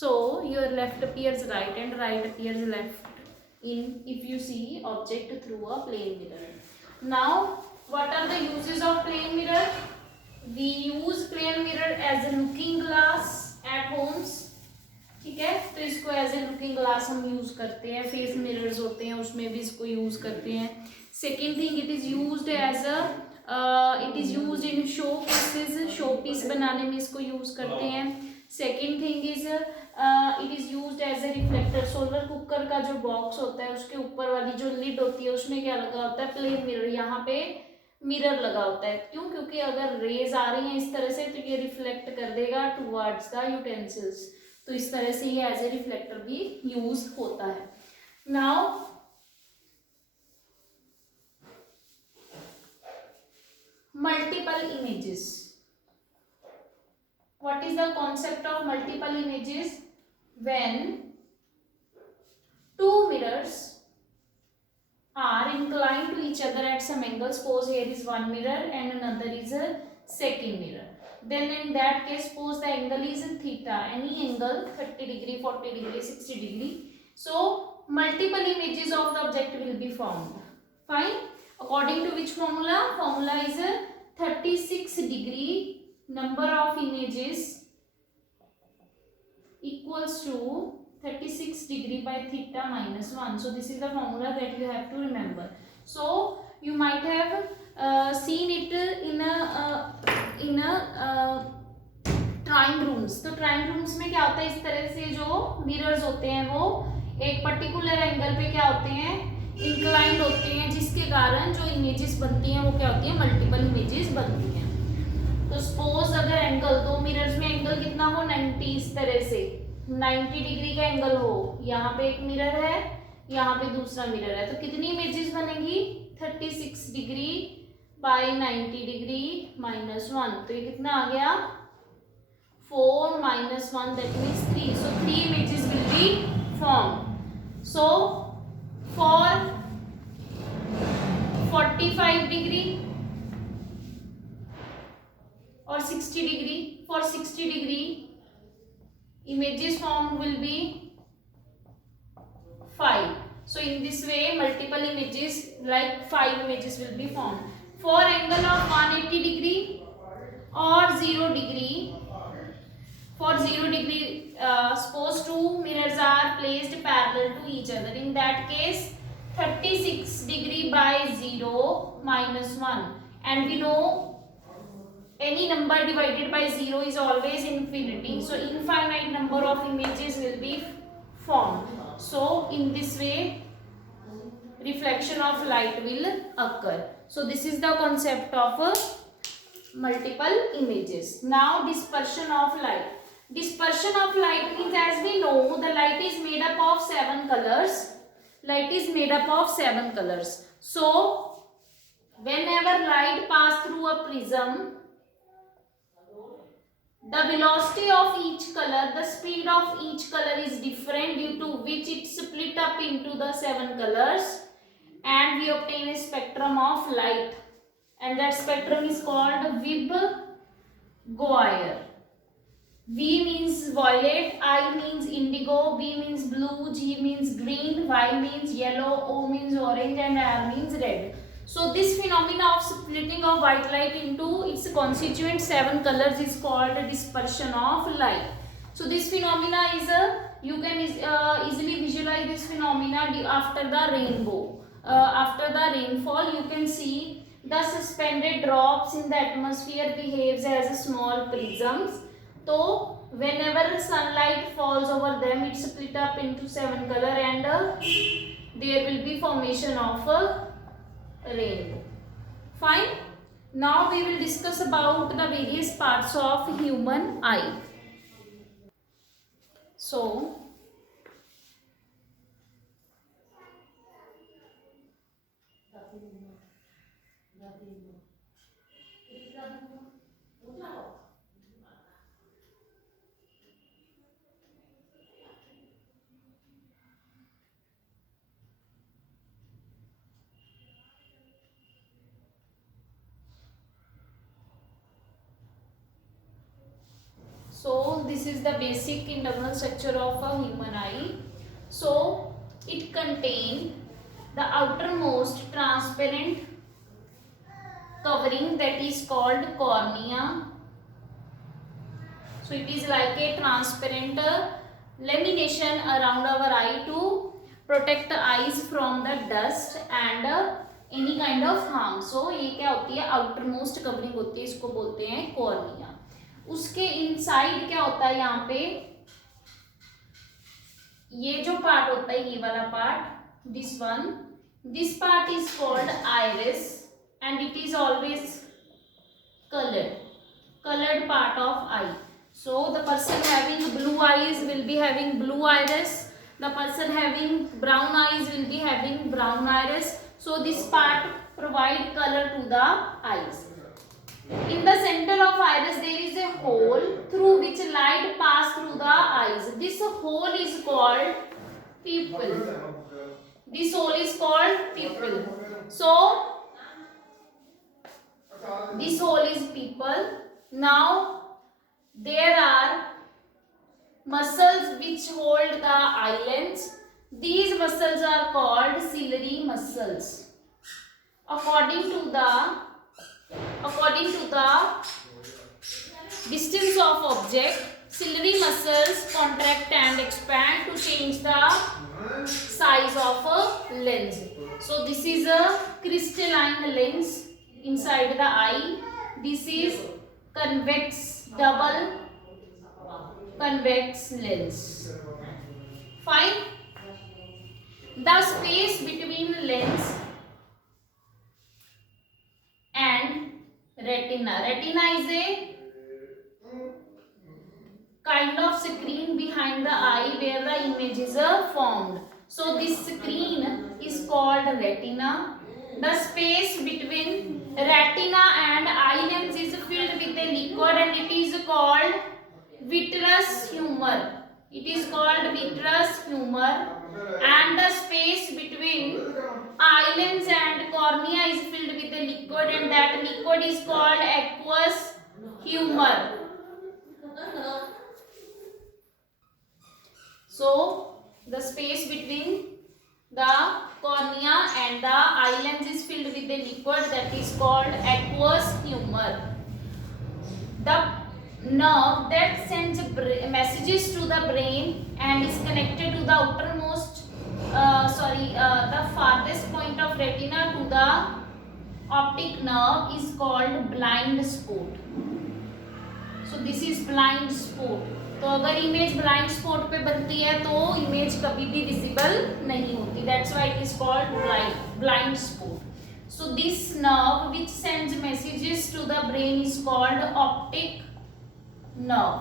So your left appears right and right appears left in if you see object through a plane mirror. Now what are the uses of plane mirror? We use plane mirror as a looking glass at homes. ठीक है, तो इसको as a looking glass हम यूज करते हैं. Face mirrors होते हैं उसमें भी इसको यूज करते हैं. Second thing, it is used as it is used in show pieces. Show piece बनाने में इसको यूज करते हैं. Second thing is it is used as a reflector. Solar cooker का जो बॉक्स होता है उसके ऊपर वाली जो लिड होती है उसमें क्या लगा होता है? Plane mirror. यहाँ पे मिरर लगा होता है. क्यों? क्योंकि अगर रेज आ रही हैं इस तरह से तो ये रिफ्लेक्ट कर देगा टुवर्ड्स द यूटेंसिल्स. तो इस तरह से ये एज ए रिफ्लेक्टर भी यूज होता है. Now multiple images. What is the concept of multiple images? When two mirrors are inclined to each other at some angle. Suppose here is one mirror and another is a second mirror. Then in that case, suppose the angle is theta, any angle, 30 degree, 40 degree, 60 degree. So multiple images of the object will be formed. Fine. According to which formula? Formula is a 36 degree number of images equals to 36 degree by theta minus 1. So this is the formula that you have to remember. So you might have seen it in a drawing rooms. तो drawing rooms में क्या होता है? इस तरह से जो मिरर्स होते हैं वो एक पर्टिकुलर एंगल पे क्या होते हैं? इंक्लाइंड होते हैं, जिसके कारण जो इमेजेस बनती हैं वो क्या होती है? मल्टीपल इमेजेस बनती हैं. तो सपोज अगर एंगल दो मिरर्स में एंगल कितना हो? 90. इस तरह से 90 डिग्री का एंगल हो. यहाँ पे एक मिरर है, यहाँ पे दूसरा मिरर है. तो कितनी इमेजेस बनेगी? 36 डिग्री बाई 90 डिग्री माइनस 1. तो ये कितना आ गया? 4 minus 1, that means 3. So 3 images will be formed. So for 45 degree or 60 degree, for 60 degree images formed will be 5. So in this way multiple images like 5 images will be formed. For angle of 180 degree or 0 degree, for 0 degree suppose two mirrors are placed parallel to each other. In that case 36 degree by 0 minus 1, and we know any number divided by 0 is always infinity. So infinite number of images will be formed. So in this way reflection of light will occur. So this is the concept of multiple images. Now dispersion of light. Dispersion of light means, as we know, the light is made up of 7 colors. Light is made up of 7 colors. So whenever light pass through a prism, the velocity of each color, the speed of each color is different, due to which it split up into the 7 colors and we obtain a spectrum of light, and that spectrum is called Vibgioir. V means violet, I means indigo, B means blue, G means green, Y means yellow, O means orange, and R means red. So this phenomena of splitting of white light into its constituent 7 colors is called dispersion of light. So this phenomena is you can easily visualize this phenomena after the rainbow. After the rainfall, you can see the suspended drops in the atmosphere behaves as small prisms. So whenever sunlight falls over them, it split up into 7 color and there will be formation of a rainbow. Fine. Now we will discuss about the various parts of human eye. So this is the basic internal structure of a human eye. So it contains the outermost transparent covering that is called cornea. So it is like a transparent lamination around our eye to protect the eyes from the dust and any kind of harm. So ये क्या होती है, outer most covering होती है, इसको बोलते हैं कॉर्निया. उसके इनसाइड क्या होता है, यहाँ पे ये जो पार्ट होता है, ये वाला part, this one, this part is called iris and it is always colored part of eye. So the person having blue eyes will be having blue iris, the person having brown eyes will be having brown iris. So this part provide color to the eyes. In the center of iris there is a hole through which light pass through the eyes. This hole is called pupil. This hole is called pupil. So this hole is pupil. Now there are muscles which hold the eyelids. These muscles are called ciliary muscles. According to the distance of object, ciliary muscles contract and expand to change the size of a lens. So this is a crystalline lens inside the eye. This is convex, double convex lens. Fine. The space between lens and retina. Retina is a kind of screen behind the eye where the images are formed. So this screen is called retina. The space between retina and eye lens is filled with a liquid and it is called vitreous humor. It is called vitreous humor, and the space between eye lens and cornea is filled with a liquid and that liquid is called aqueous humor. So the space between the cornea and the eye lens is filled with a liquid that is called aqueous humor. The nerve that sends messages to the brain and is connected to the outermost, the farthest point of retina to the optic nerve is called blind spot. So this is blind spot. तो अगर image blind spot पे बनती है तो इमेज कभी भी visible नहीं होती. That's why it is called blind spot. So this nerve which sends messages to the brain is called optic nerve.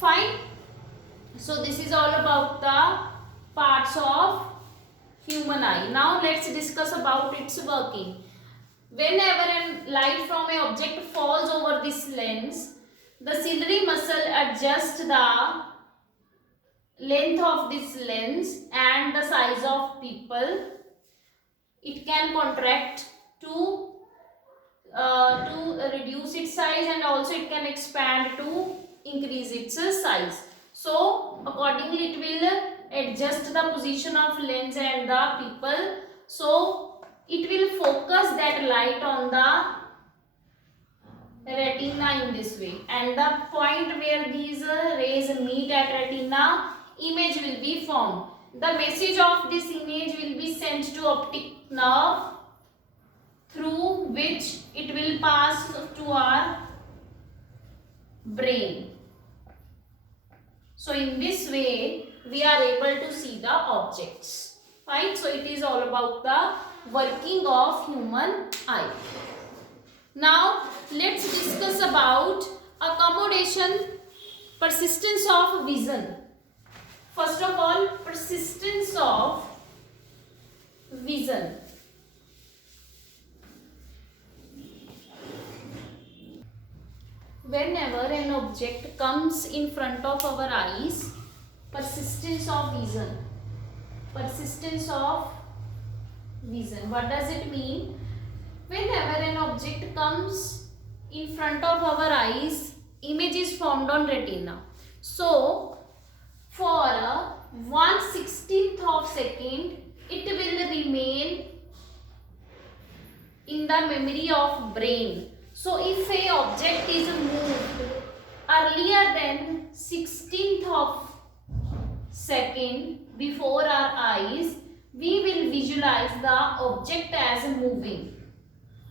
Fine. So this is all about the parts of human eye. Now let's discuss about its working. Whenever a light from an object falls over this lens, the ciliary muscle adjusts the length of this lens and the size of pupil. It can contract to reduce its size and also it can expand to increase its size. So accordingly it will adjust the position of lens and the pupil. So it will focus that light on the retina in this way, and the point where these rays meet at retina, image will be formed. The message of this image will be sent to optic nerve through which it will pass to our brain. So in this way we are able to see the objects. Fine. So it is all about the working of human eye. Now let's discuss about accommodation, persistence of vision. First of all, persistence of vision. Whenever an object comes in front of our eyes, persistence of vision. Persistence of vision. What does it mean? Whenever an object comes in front of our eyes, image is formed on retina. So for 1/16 of second it will remain in the memory of brain. So if a object is moved earlier than 16th of second before our eyes, we will visualize the object as moving.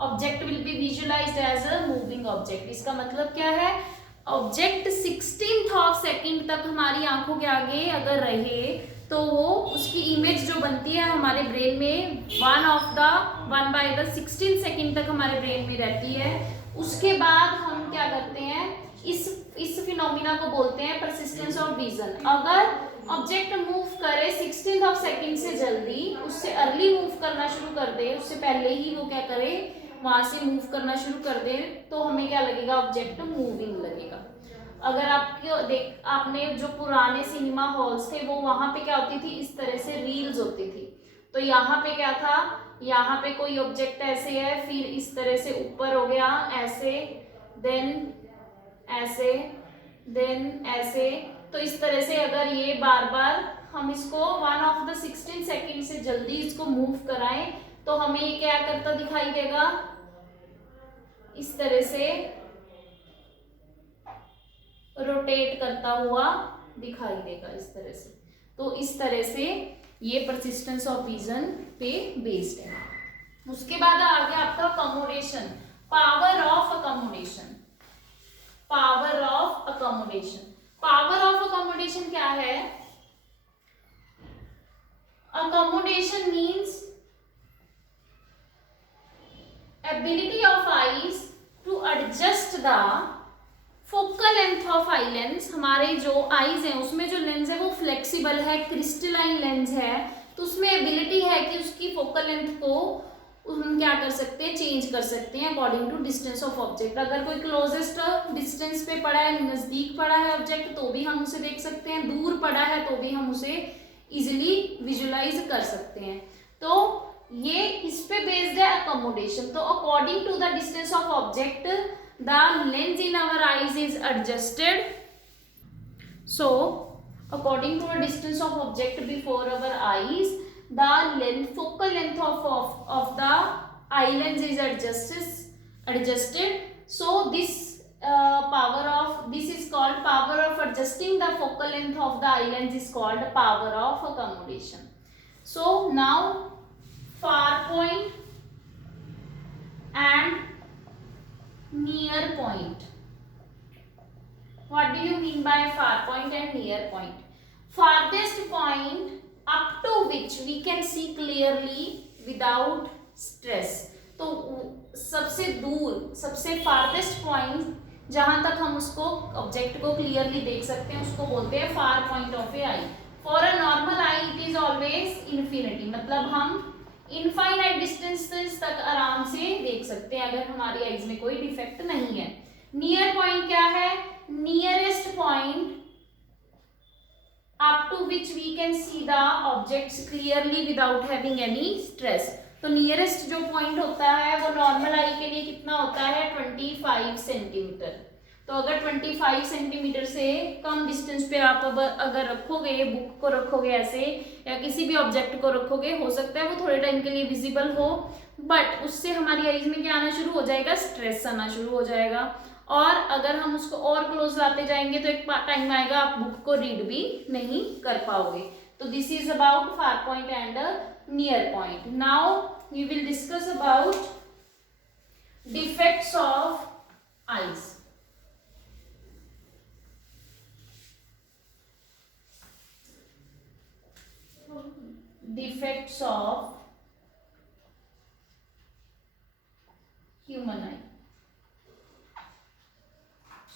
Object will be visualized as a moving object. इसका मतलब क्या है, object 16th of second तक हमारी आंखों के आगे अगर रहे तो वो उसकी इमेज जो बनती है हमारे ब्रेन में 1/16 सेकंड तक हमारे ब्रेन में रहती है. उसके बाद हम क्या करते हैं, इस फिनोमिना को बोलते हैं परसिस्टेंस ऑफ विजन. अगर ऑब्जेक्ट मूव करे 16th ऑफ सेकंड से जल्दी, उससे अर्ली मूव करना शुरू कर दे, उससे पहले ही वो क्या करे वहां से मूव करना शुरू कर दे, तो हमें क्या लगेगा, ऑब्जेक्ट मूविंग लगेगा. अगर आपने जो पुराने सिनेमा हॉल्स थे वो वहां पे क्या होती थी, इस तरह से रील्स होती थी. तो यहाँ पे क्या था, यहाँ पे कोई ऑब्जेक्ट ऐसे है, फिर इस तरह से ऊपर हो गया ऐसे, देन ऐसे, देन ऐसे. तो इस तरह से अगर ये बार बार हम इसको 1/16 सेकंड से जल्दी इसको मूव कराएं तो हमें ये क्या करता दिखाई देगा, इस तरह से रोटेट करता हुआ दिखाई देगा इस तरह से. तो इस तरह से ये परसिस्टेंस ऑफ विजन पे बेस्ड है. उसके बाद आ गया आपका accommodation, power of accommodation. Power of accommodation, power of accommodation क्या है, accommodation means ability of eyes to adjust the focal length of eye lens. हमारे जो आईज हैं उसमें जो लेंस है वो फ्लेक्सिबल है, क्रिस्टलाइन लेंस है, तो उसमें एबिलिटी है कि उसकी फोकल लेंथ को हम क्या कर सकते हैं, चेंज कर सकते हैं according to distance of object. अगर कोई क्लोजेस्ट डिस्टेंस पे पड़ा है, नजदीक पड़ा है ऑब्जेक्ट तो भी हम उसे देख सकते हैं, दूर पड़ा है तो भी हम उसे इजिली विजुलाइज कर सकते हैं. तो ये इस पे बेस्ड है अकोमोडेशन. तो according to the distance of object the lens in our eyes is adjusted. So according to the distance of object before our eyes the length, focal length of the eye lens is adjusted. So this is called power of adjusting the focal length of the eye lens is called power of accommodation. So now far point and near point. What do you mean by far point and near point? Farthest point up to which we can see clearly without stress. तो सबसे दूर, सबसे farthest point जहां तक हम उसको ऑब्जेक्ट को क्लियरली देख सकते हैं उसको बोलते हैं far point of A I. For a normal I it is always infinity, मतलब हम इनफाइनाइट डिस्टेंसेस तक आराम से देख सकते हैं अगर हमारी आईज में कोई डिफेक्ट नहीं है. नियर पॉइंट क्या है, nearest point up to which we can see the objects clearly without having any stress. तो नियरेस्ट जो पॉइंट होता है वो नॉर्मल आई के लिए कितना होता है, 25 सेंटीमीटर. तो अगर 25 सेंटीमीटर से कम डिस्टेंस पे आप अगर रखोगे, बुक को रखोगे ऐसे या किसी भी ऑब्जेक्ट को रखोगे, हो सकता है वो थोड़े टाइम के लिए विजिबल हो, बट उससे हमारी आईज में क्या आना शुरू हो जाएगा, स्ट्रेस आना शुरू हो जाएगा. और अगर हम उसको और क्लोज लाते जाएंगे तो एक टाइम आएगा आप बुक को रीड भी नहीं कर पाओगे. तो this is about far point and near point. Now we will discuss about defects of eyes. Defects of human eye.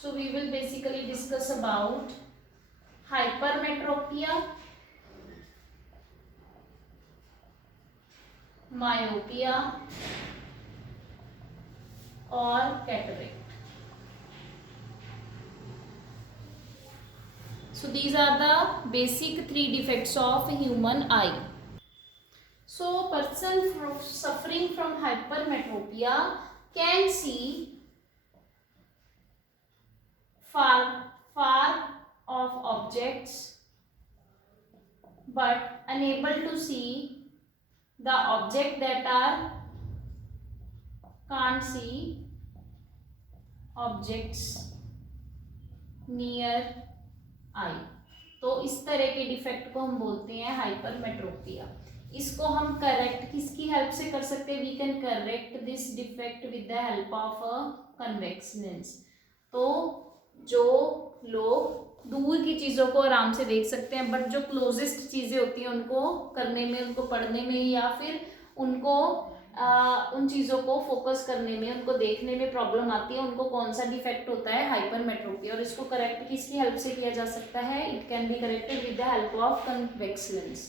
So we will basically discuss about hypermetropia, myopia or cataract. So these are the basic 3 defects of human eye. So person suffering from hypermetropia can see far of objects but unable to see the object that are can't see objects near eye। तो इस तरह के डिफेक्ट को हम बोलते हैं हाइपरमेट्रोपिया। इसको हम करेक्ट किसकी हेल्प से कर सकते हैं? We can correct this defect with the help of a convex lens. तो जो लोग दूर की चीज़ों को आराम से देख सकते हैं बट जो क्लोजेस्ट चीज़ें होती हैं उनको करने में, उनको पढ़ने में या फिर उनको उन चीज़ों को फोकस करने में, उनको देखने में प्रॉब्लम आती है, उनको कौन सा डिफेक्ट होता है? हाइपरमेट्रोपिया। और इसको करेक्ट किसकी हेल्प से किया जा सकता है? It can be corrected with the help of convex lens.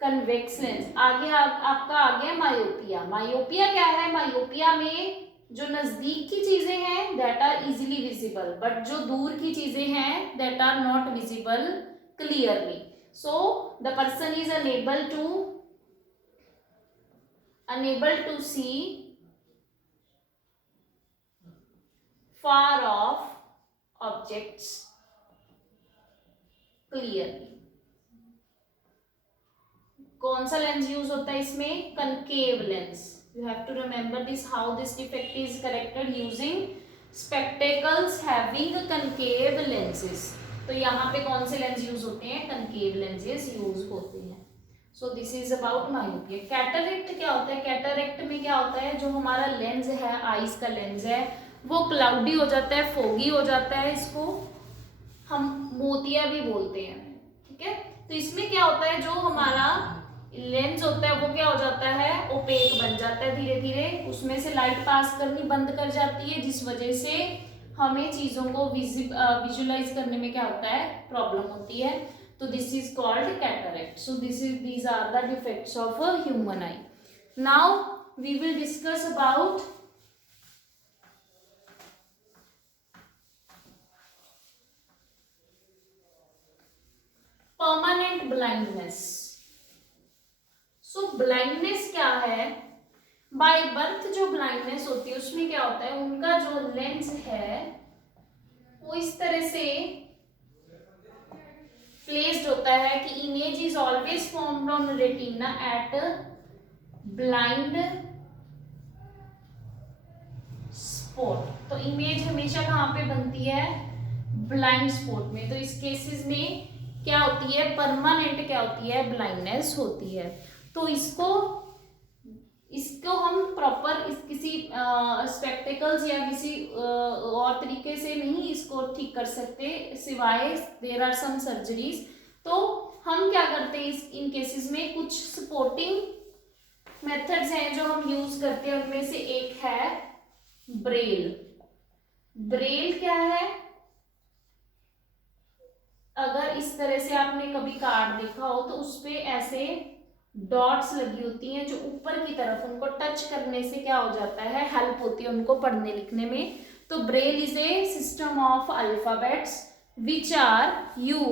Convex lens. आगे आपका आ गया मायोपिया। मायोपिया क्या है? मायोपिया में जो नजदीक की चीजें हैं that are easily visible but जो दूर की चीजें हैं that are not visible clearly. So the person is unable to see far off objects clearly। कौन सा लेंस यूज होता है इसमें? Concave lens. You have to remember this, how this defect is corrected using spectacles having concave lenses. तो यहाँ पे कौन से लेंस यूज होते हैं? कनकेव लेंसेज यूज होते हैं। सो this is about myopia. Cataract क्या होता है? कैटरेक्ट में क्या होता है? जो हमारा लेंस है, आईज का लेंस है, वो क्लाउडी हो जाता है, फोगी हो जाता है, इसको हम मोतिया भी बोलते हैं। ठीक है, तो इसमें क्या होता है? जो हमारा लेंस होता है वो क्या हो जाता है? ओपेक बन जाता है धीरे धीरे, उसमें से लाइट पास करनी बंद कर जाती है, जिस वजह से हमें चीज़ों को विजुअलाइज करने में क्या होता है? प्रॉब्लम होती है। तो this is called cataract. So these are the defects of a human eye. Now we will discuss about permanent blindness. So blindness क्या है? बाय बर्थ जो ब्लाइंडनेस होती है उसमें क्या होता है? उनका जो लेंस है वो इस तरह से प्लेस्ड होता है कि image is always formed on retina at blind spot. तो इमेज हमेशा कहाँ पे बनती है? ब्लाइंड स्पॉट में। तो इस केसेस में क्या होती है? परमानेंट क्या होती है? ब्लाइंडनेस होती है। तो इसको हम प्रॉपर किसी स्पेक्टेकल्स या किसी और तरीके से नहीं इसको ठीक कर सकते, सिवाय देयर आर सम सर्जरीज। तो हम क्या करते हैं इन केसेस में? कुछ सपोर्टिंग मेथड्स हैं जो हम यूज करते हैं, उनमें से एक है ब्रेल। ब्रेल क्या है? अगर इस तरह से आपने कभी कार्ड देखा हो तो उस पे ऐसे डॉट्स लगी होती हैं जो ऊपर की तरफ, उनको टच करने से क्या हो जाता है? हेल्प होती है उनको पढ़ने लिखने में। तो braille is a system of alphabets which are use